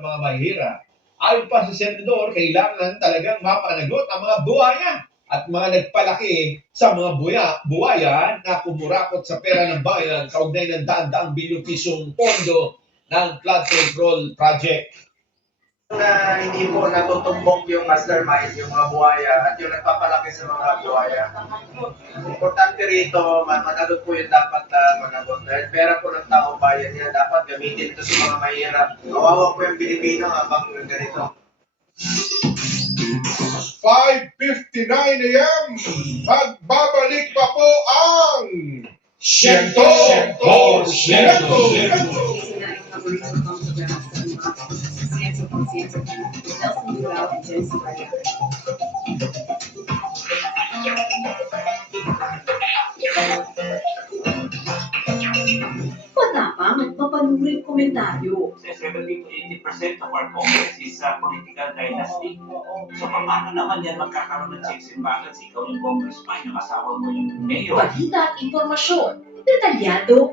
ng mga mahihirap. Ayon pa sa senador, kailangan talagang mapanagot ang mga buhaya at mga nagpalaki sa mga buya, buhaya na kumurakot sa pera ng bayan kaugnay ng daan-daang bilyong pisong pondo ng flood control project. Na hindi po natutumbok yung mastermind, yung mga buhaya, at yung nagpapalaki sa mga buhaya. Importante rito, ma- managot po yung dapat uh, managot. Dahil pera po ng tao bayan yan, dapat gamitin ito sa mga mahirap. Kawawa po yung Pilipino habang ganito. 5.59 a.m. Magbabalik pa po ang Siyento! Siyento! Siyento! Matapang at mapanuring komentaryo. Say 70 to 80% of our Congress is uh, political dynasty. So paano naman yan magkakaroon ng checks and balances? Ikaw yung congressman, yung asawa mo yung mayor. Balita at impormasyon. Detalyado